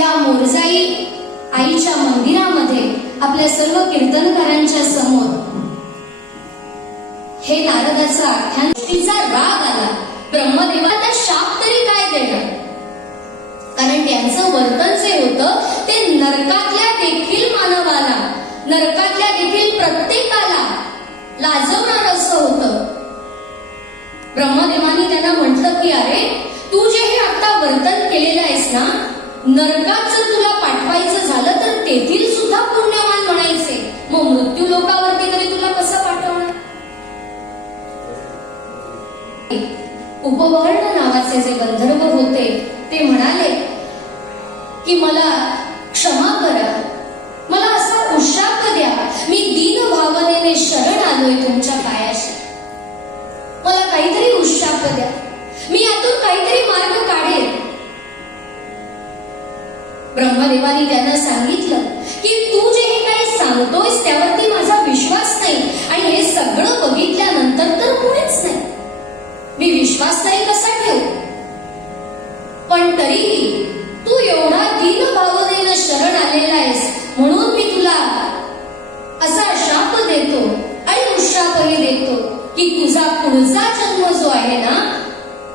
या मोरजाई आईच्या मंदिरामध्ये आपल्या सर्व कीर्तनकारांच्या समोर हे नारदाचा आख्यान तिचा राग आला. ब्रह्मदेवाला शाप तरी काय देणार, कारण त्यांचं वर्तन जे होतं ते नरकातल्या देखील मानवाला, नरकातल्या देखील प्रत्येकाला लाजवणार असं होतं. ब्रह्मदेवानी त्यांना म्हटलं की अरे तू जे हे आता वर्तन केलेलं आहेस ना, नरकात जर तुला पाठवायचं झालं तर तेथील सुद्धा पुण्यवान म्हणायचे, मग मृत्यू लोकावरती तरी तुला कसं पाठवणार. उपवर्ण नावाचे जे गंधर्व होते ते म्हणाले की मला क्षमा करा, मला असा उशाप द्या, मी दीन भावनेने शरण आलोय तुमच्या पायाशी, मला काहीतरी उशाप द्या, मी यातून काहीतरी मार्ग काढेल. ब्रह्मदेवानी त्यांना सांगितलं की तू जे हे काही सांगतोयस त्यावरती माझा विश्वास नाही, आणि हे सगळं बघितल्यानंतर तर पुढेच नाही, मी विश्वास नाही कसा ठेवू. पण तरीही तू एवढा दीन भावनेनं शरण आलेला आहेस म्हणून मी तुला असा शाप देतो आणि उशापही देतो की तुझा पुढचा जन्म जो आहे ना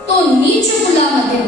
तो नीच कुलामध्ये